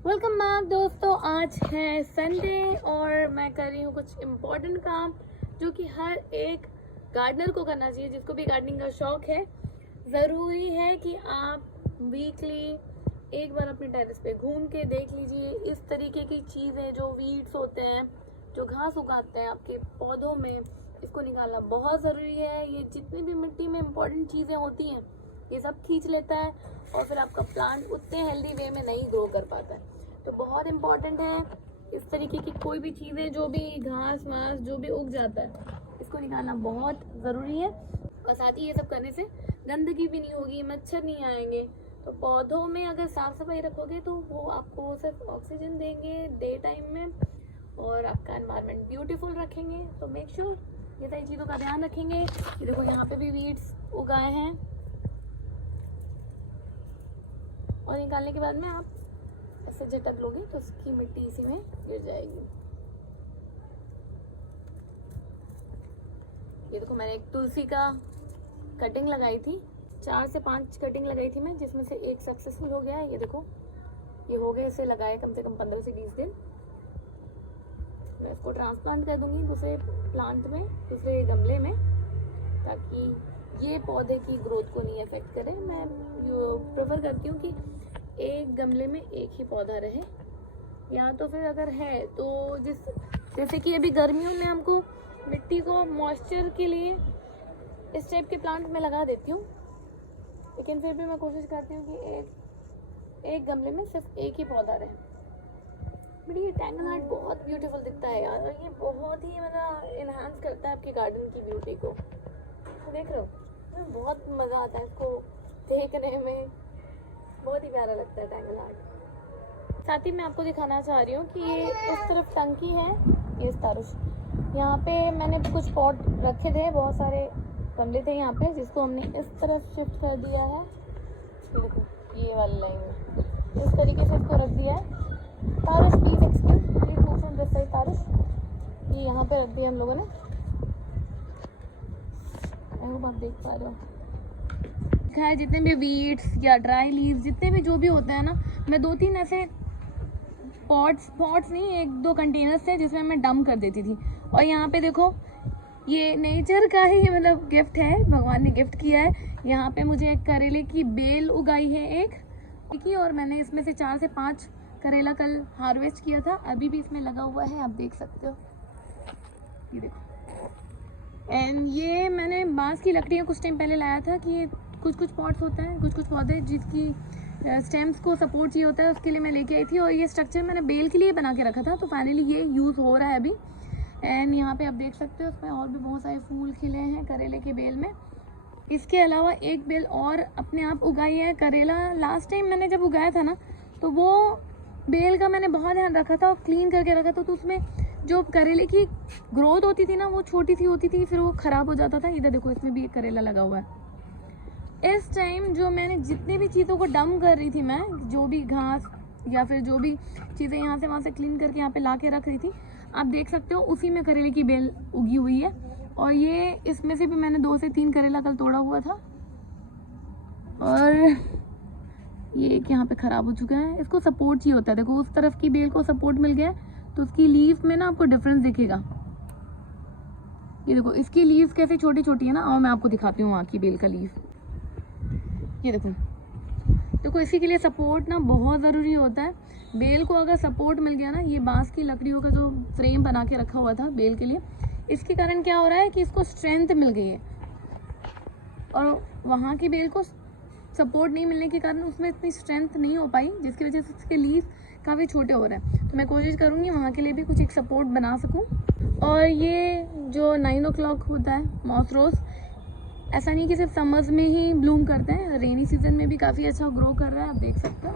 Welcome back दोस्तों। आज है संडे और मैं कर रही हूँ कुछ इम्पोर्टेंट काम जो कि हर एक गार्डनर को करना चाहिए, जिसको भी गार्डनिंग का शौक है। ज़रूरी है कि आप वीकली एक बार अपने टेरेस पे घूम के देख लीजिए। इस तरीके की चीज़ें जो वीड्स होते हैं, जो घास उगाते हैं आपके पौधों में, इसको निकालना बहुत ज़रूरी है। ये जितनी भी मिट्टी में इम्पोर्टेंट चीज़ें होती हैं ये सब खींच लेता है और फिर आपका प्लांट उतने हेल्दी वे में नहीं ग्रो कर पाता है। तो बहुत इम्पॉर्टेंट है इस तरीके की कोई भी चीज़ें, जो भी घास मास जो भी उग जाता है, इसको निकालना बहुत ज़रूरी है। और साथ ही ये सब करने से गंदगी भी नहीं होगी, मच्छर नहीं आएंगे। तो पौधों में अगर साफ़ सफाई रखोगे तो वो आपको सिर्फ ऑक्सीजन देंगे डे टाइम में और आपका एनवायरनमेंट ब्यूटीफुल रखेंगे। तो मेक श्योर ये सारी चीज़ों का ध्यान रखेंगे। ये देखो यहाँ पे भी वीड्स उगाए हैं और निकालने के बाद में आप ऐसे झटक लोगे तो उसकी मिट्टी इसी में गिर जाएगी। ये देखो मैंने एक तुलसी का कटिंग लगाई थी, 4 से 5 कटिंग लगाई थी मैं, जिसमें से एक सक्सेसफुल हो गया है। ये देखो ये हो गए, इसे लगाए कम से कम 15 से 20 दिन। मैं इसको ट्रांसप्लांट कर दूंगी दूसरे प्लांट में, दूसरे गमले में, ताकि ये पौधे की ग्रोथ को नहीं अफेक्ट करे। मैं प्रेफर करती हूँ कि एक गमले में एक ही पौधा रहे, या तो फिर अगर है तो जैसे कि अभी गर्मियों में हमको मिट्टी को मॉइस्चर के लिए इस टाइप के प्लांट में लगा देती हूँ, लेकिन फिर भी मैं कोशिश करती हूँ कि एक गमले में सिर्फ एक ही पौधा रहे। बट ये टैंगल हार्ट बहुत ब्यूटीफुल दिखता है यार, और ये बहुत ही मतलब इन्हांस करता है आपकी गार्डन की ब्यूटी को। तो देख रहे हो, बहुत मज़ा आता है इसको देखने में, बहुत ही प्यारा लगता है टैंगल हार्ट। साथ ही मैं आपको दिखाना चाह रही हूँ कि ये इस तरफ टंकी है, ये तारुश। यहाँ पे मैंने कुछ पॉट रखे थे, बहुत सारे गमले थे यहाँ पे, जिसको हमने इस तरफ शिफ्ट कर दिया है। ये देखो ये वाली लाइन इस तरीके से इसको रख दिया है। Tarush please excuse, please move from this side Tarush. ये यहाँ पे रख दिया हम लोगों ने। आई होप आप देख पा रहे हो। है जितने भी वीड्स या ड्राई लीव्स, जितने भी जो भी होते हैं ना, मैं 2-3 ऐसे पॉट्स नहीं, 1-2 कंटेनर्स थे जिसमें मैं डंप कर देती थी। और यहाँ पे देखो ये नेचर का ही मतलब गिफ्ट है, भगवान ने गिफ्ट किया है। यहाँ पे मुझे एक करेले की बेल उगाई है एक की, और मैंने इसमें से 4 से 5 करेला कल हार्वेस्ट किया था, अभी भी इसमें लगा हुआ है, आप देख सकते हो। ये देखो, एंड ये मैंने बांस की लकड़ियाँ कुछ टाइम पहले लाया था कि कुछ पॉट्स होते हैं, कुछ पौधे जिसकी स्टेम्स को सपोर्ट चाहिए होता है, उसके लिए मैं लेके आई थी। और ये स्ट्रक्चर मैंने बेल के लिए बना के रखा था, तो फाइनली ये यूज़ हो रहा है अभी। एंड यहाँ पे आप देख सकते हो उसमें और भी बहुत सारे फूल खिले हैं करेले के बेल में। इसके अलावा एक बेल और अपने आप उगाई है करेला। लास्ट टाइम मैंने जब उगाया था ना, तो वो बेल का मैंने बहुत ध्यान रखा था और क्लीन करके रखा था, तो उसमें जो करेले की ग्रोथ होती थी ना, वो छोटी सी होती थी, फिर वो ख़राब हो जाता था। इधर देखो इसमें भी एक करेला लगा हुआ है। इस टाइम जो मैंने जितनी भी चीज़ों को डंप कर रही थी, मैं जो भी घास या फिर जो भी चीज़ें यहाँ से वहाँ से क्लीन करके यहाँ पे ला के रख रही थी, आप देख सकते हो उसी में करेले की बेल उगी हुई है। और ये इसमें से भी मैंने 2 से 3 करेला कल तोड़ा हुआ था, और ये एक यहाँ पे ख़राब हो चुका है। इसको सपोर्ट चाहिए होता है, देखो उस तरफ की बेल को सपोर्ट मिल गया तो उसकी लीफ में ना आपको डिफरेंस दिखेगा। ये देखो इसकी लीव्स कैसे छोटी छोटी है ना, आओ मैं आपको दिखाती हूँ वहाँ की बेल का लीफ। ये देखो इसी के लिए सपोर्ट ना बहुत ज़रूरी होता है। बेल को अगर सपोर्ट मिल गया ना, ये बांस की लकड़ियों का जो फ्रेम बना के रखा हुआ था बेल के लिए, इसके कारण क्या हो रहा है कि इसको स्ट्रेंथ मिल गई है, और वहाँ की बेल को सपोर्ट नहीं मिलने के कारण उसमें इतनी स्ट्रेंथ नहीं हो पाई, जिसकी वजह से उसके लीव काफ़ी छोटे हो रहे हैं। तो मैं कोशिश करूँगी वहाँ के लिए भी कुछ एक सपोर्ट बना सकूँ। और ये जो 9 o'clock होता है माउथ रोज़, ऐसा नहीं कि सिर्फ समर्स में ही ब्लूम करते हैं, रेनी सीजन में भी काफ़ी अच्छा ग्रो कर रहा है, आप देख सकते हो।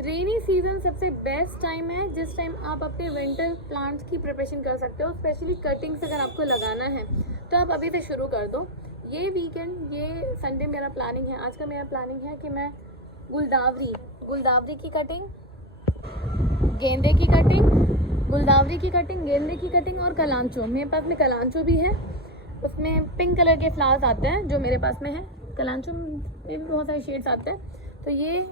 रेनी सीजन सबसे बेस्ट टाइम है, जिस टाइम आप अपने विंटर प्लांट्स की प्रिपरेशन कर सकते हो। स्पेशली कटिंग्स अगर आपको लगाना है तो आप अभी से शुरू कर दो। ये वीकेंड, ये संडे मेरा प्लानिंग है, आज का मेरा प्लानिंग है कि मैं गुलदावरी की कटिंग, गेंदे की कटिंग, गुलदावरी की कटिंग, गेंदे की कटिंग और कलांचो, मेरे पास में कलांचो भी है, उसमें पिंक कलर के फ्लावर्स आते हैं जो मेरे पास में है। कलांचुम में भी बहुत सारे शेड्स आते हैं। तो ये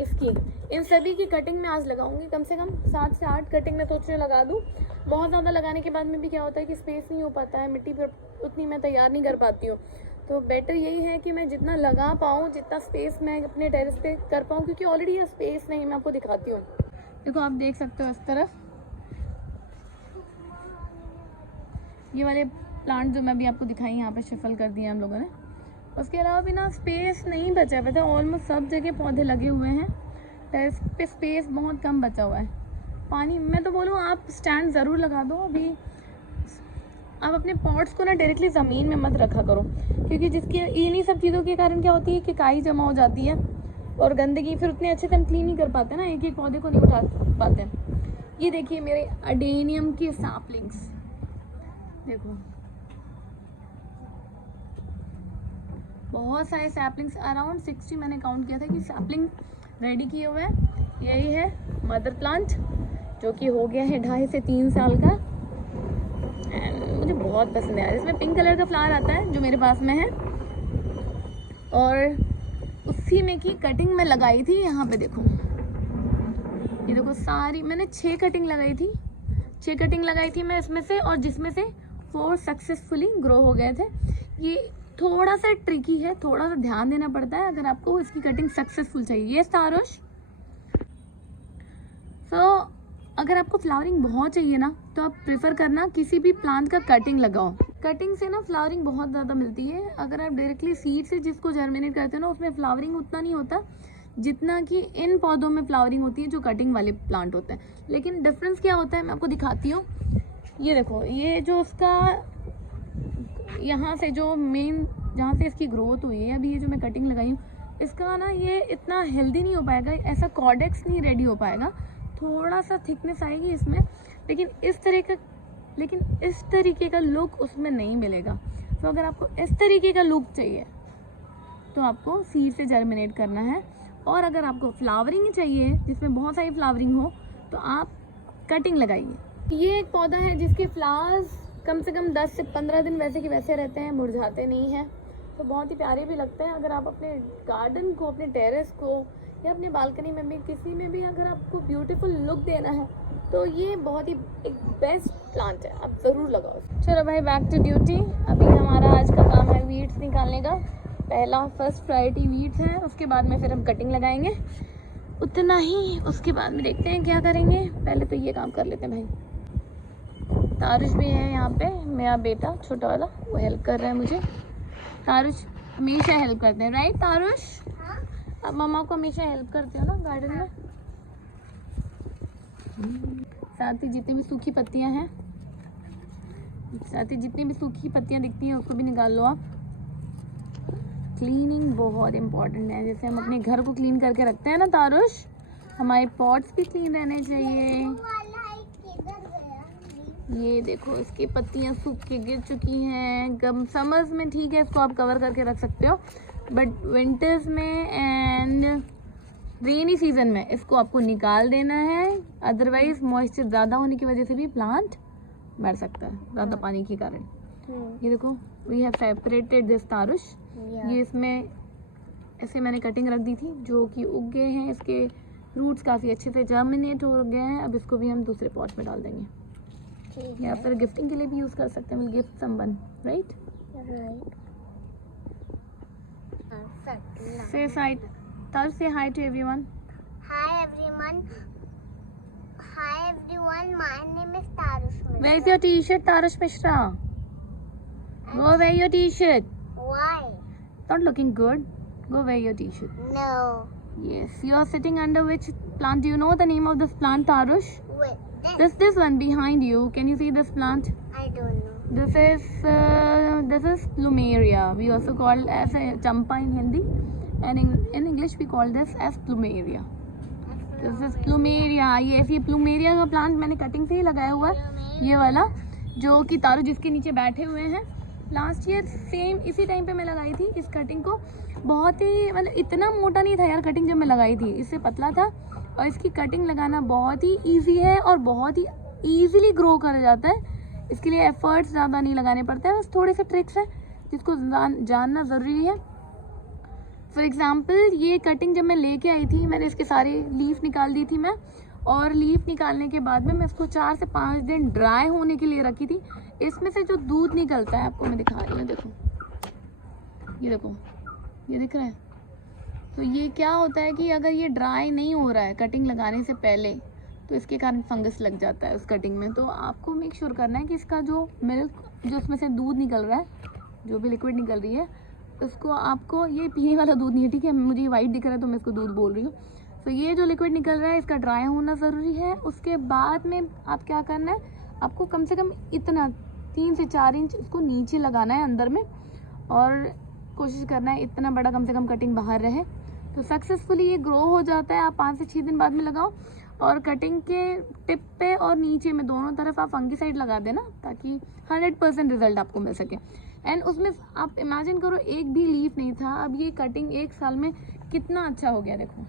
इसकी इन सभी की कटिंग मैं आज लगाऊंगी, कम से कम 7 से 8 कटिंग मैं सोच रही लगा दूँ। बहुत ज़्यादा लगाने के बाद में भी क्या होता है कि स्पेस नहीं हो पाता है, मिट्टी पर उतनी मैं तैयार नहीं कर पाती हूँ। तो बेटर यही है कि मैं जितना लगा पाऊँ, जितना स्पेस मैं अपने टेरेस पे कर पाऊँ, क्योंकि ऑलरेडी ये स्पेस नहीं, मैं आपको दिखाती हूँ। देखो आप देख सकते हो इस तरफ ये वाले प्लांट जो मैं अभी आपको दिखाई यहाँ पे शिफल कर दिए हम लोगों ने। उसके अलावा भी ना स्पेस नहीं बचा, पता है ऑलमोस्ट सब जगह पौधे लगे हुए हैं, टेरेस पे स्पेस बहुत कम बचा हुआ है। पानी मैं तो बोलूँ आप स्टैंड ज़रूर लगा दो। अभी आप अपने पॉट्स को ना डायरेक्टली ज़मीन में मत रखा करो, क्योंकि जिसकी इन्हीं सब चीज़ों के कारण क्या होती है कि काई जमा हो जाती है और गंदगी, फिर उतने अच्छे से हम क्लीन नहीं कर पाते ना, एक एक पौधे को नहीं उठा पाते। ये देखिए मेरे अडेनियम की सैपलिंग्स, देखो बहुत सारे सैपलिंग्स, अराउंड 60 मैंने काउंट किया था कि सैपलिंग रेडी किए हुए हैं। यही है मदर प्लांट जो कि हो गया है 2.5 से 3 साल का, एंड मुझे बहुत पसंद है। इसमें पिंक कलर का फ्लावर आता है जो मेरे पास में है, और उसी में की कटिंग मैं लगाई थी। यहाँ पे देखो, ये देखो सारी मैंने 6 कटिंग लगाई थी, 6 कटिंग लगाई थी मैं इसमें से, और जिसमें से 4 सक्सेसफुली ग्रो हो गए थे। ये थोड़ा सा ट्रिकी है, थोड़ा सा ध्यान देना पड़ता है अगर आपको इसकी कटिंग सक्सेसफुल चाहिए। ये तारुश अगर आपको फ्लावरिंग बहुत चाहिए ना, तो आप प्रेफर करना किसी भी प्लांट का कटिंग लगाओ। कटिंग से ना फ्लावरिंग बहुत ज़्यादा मिलती है। अगर आप डायरेक्टली सीड से जिसको जर्मिनेट करते हो ना, उसमें फ्लावरिंग उतना नहीं होता जितना कि इन पौधों में फ्लावरिंग होती है जो कटिंग वाले प्लांट होते हैं। लेकिन डिफरेंस क्या होता है मैं आपको दिखाती हूँ। ये देखो, ये जो उसका यहाँ से जो मेन जहाँ से इसकी ग्रोथ हुई है, अभी ये जो मैं कटिंग लगाई हूँ, इसका ना ये इतना हेल्दी नहीं हो पाएगा, ऐसा कॉर्डेक्स नहीं रेडी हो पाएगा, थोड़ा सा थिकनेस आएगी इसमें, लेकिन इस तरीके का लुक उसमें नहीं मिलेगा। तो अगर आपको इस तरीके का लुक चाहिए तो आपको सीड से जर्मिनेट करना है, और अगर आपको फ्लावरिंग चाहिए जिसमें बहुत सारी फ्लावरिंग हो तो आप कटिंग लगाइए। ये एक पौधा है जिसके फ्लावर्स कम से कम 10 से 15 दिन वैसे के वैसे रहते हैं, मुरझाते नहीं हैं, तो बहुत ही प्यारे भी लगते हैं। अगर आप अपने गार्डन को, अपने टेरेस को या अपने बालकनी में भी, किसी में भी अगर आपको ब्यूटीफुल लुक देना है तो ये बहुत ही एक बेस्ट प्लांट है, आप ज़रूर लगाओ। चलो भाई, बैक टू ड्यूटी। अभी हमारा आज का काम है वीड्स निकालने का। फर्स्ट प्रायोरिटी वीड्स है, उसके बाद में फिर हम कटिंग लगाएंगे, उतना ही। उसके बाद में देखते हैं क्या करेंगे, पहले तो ये काम कर लेते हैं भाई। तारुश भी है यहाँ पे, मेरा बेटा छोटा वाला, वो हेल्प कर रहा है मुझे। तारुश हमेशा हेल्प करते हैं, राइट तारुश? अब मम्मा को हमेशा हेल्प करते हो ना गार्डन में। साथ ही जितनी भी सूखी पत्तियां हैं, दिखती हैं उसको भी निकाल लो आप। क्लीनिंग बहुत इम्पोर्टेंट है, जैसे हम अपने घर को क्लीन करके रखते हैं ना तारुश, हमारे पॉट्स भी क्लीन रहने चाहिए। ये देखो, इसकी पत्तियां सूख के गिर चुकी हैं। समर्स में ठीक है, इसको आप कवर करके रख सकते हो, बट विंटर्स में एंड रेनी सीजन में इसको आपको निकाल देना है, अदरवाइज मॉइस्चर ज़्यादा होने की वजह से भी प्लांट मर सकता है, ज़्यादा पानी के कारण। ये देखो, वी हैव सेपरेटेड दिस तारुश। ये इसमें ऐसे मैंने कटिंग रख दी थी जो कि उग गए हैं, इसके रूट्स काफ़ी अच्छे से जर्मिनेट हो गए हैं। अब इसको भी हम दूसरे पॉट में डाल देंगे, या फिर गिफ्टिंग के लिए भी यूज़ कर सकते हैं। Will gift someone, right? Say hi. Tarush, say hi to everyone. Hi everyone. My name is Tarush Mishra. Where's your T-shirt, Tarush Mishra? Go wear your T-shirt. Why? Not looking good. Go wear your T-shirt. No. Yes. You are sitting under which plant? Do you know the name of this plant, Tarush? Wait. This one behind you. Can you see this plant? I don't know. This is plumeria. We also call as a champa in Hindi, and in English we call this as plumeria. This is plumeria. ये plumeria का plant मैंने cutting से ही लगाया हुआ है, ये वाला जो कि तारू जिसके नीचे बैठे हुए हैं। लास्ट ईयर सेम इसी टाइम पे मैं लगाई थी इस कटिंग को। बहुत ही मतलब इतना मोटा नहीं था यार कटिंग जब मैं लगाई थी, इससे पतला था, और इसकी कटिंग लगाना बहुत ही ईजी है और बहुत ही ईजिली ग्रो कर जाता है। इसके लिए एफर्ट्स ज़्यादा नहीं लगाने पड़ते हैं, बस थोड़े से ट्रिक्स हैं जिसको जानना ज़रूरी है। फॉर एग्जाम्पल ये कटिंग जब मैं लेके आई थी, मैंने इसके सारे लीफ निकाल दी थी मैं, और लीफ निकालने के बाद में मैं इसको 4 से 5 दिन ड्राई होने के लिए रखी थी। इसमें से जो दूध निकलता है आपको मैं दिखा रही हूँ, देखो ये देखो, ये दिख रहा है। तो ये क्या होता है कि अगर ये ड्राई नहीं हो रहा है कटिंग लगाने से पहले, तो इसके कारण फंगस लग जाता है उस कटिंग में। तो आपको मेक श्योर करना है कि इसका जो मिल्क, जो इसमें से दूध निकल रहा है, जो भी लिक्विड निकल रही है, उसको आपको, ये पीने वाला दूध नहीं है, ठीक है, मुझे ये वाइट दिख रहा है तो मैं इसको दूध बोल रही हूँ। तो ये जो लिक्विड निकल रहा है इसका ड्राई होना ज़रूरी है। उसके बाद में आप क्या करना है, आपको कम से कम इतना 3 से 4 इंच इसको नीचे लगाना है अंदर में, और कोशिश करना है इतना बड़ा कम से कम कटिंग बाहर रहे। तो सक्सेसफुली ये ग्रो हो जाता है। आप 5 से 6 दिन बाद में लगाओ, और कटिंग के टिप पे और नीचे में दोनों तरफ आप फंगीसाइड लगा देना, ताकि 100% रिजल्ट आपको मिल सके। एंड उसमें आप इमेजिन करो एक भी लीफ नहीं था, अब ये कटिंग 1 साल में कितना अच्छा हो गया। देखो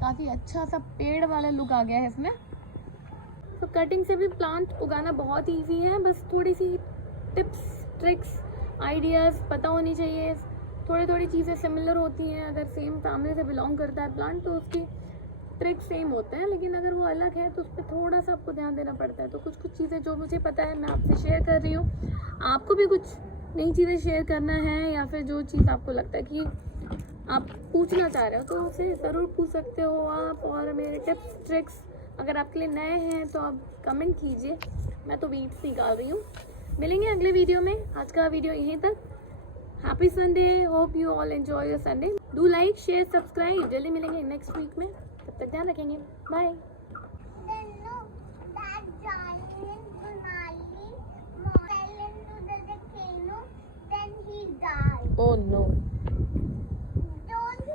काफ़ी अच्छा सा पेड़ वाला लुक आ गया है इसमें। तो कटिंग से भी प्लांट उगाना बहुत ईजी है, बस थोड़ी सी टिप्स, ट्रिक्स, आइडियाज़ पता होनी चाहिए। थोड़ी चीज़ें सिमिलर होती हैं, अगर सेम फैमिली से बिलोंग करता है प्लांट तो उसकी ट्रिक सेम होते हैं, लेकिन अगर वो अलग है तो उस पर थोड़ा सा आपको ध्यान देना पड़ता है। तो कुछ चीज़ें जो मुझे पता है मैं आपसे शेयर कर रही हूँ। आपको भी कुछ नई चीज़ें शेयर करना है, या फिर जो चीज़ आपको लगता है कि आप पूछना चाह रहे हो तो उसे ज़रूर पूछ सकते हो आप। और मेरे टिप्स, ट्रिक्स अगर आपके लिए नए हैं तो आप कमेंट कीजिए, मैं तो वीड्स निकाल रही हूँ। मिलेंगे अगले वीडियो में। आज का वीडियो यहीं तक। Happy Sunday, hope you all enjoy your Sunday. Do like, share, subscribe. जल्दी मिलेंगे नेक्स्ट वीक में, तब तक ध्यान रखेंगे। Bye. Then look, that giant Denali fell into the volcano. Then he died. Oh no.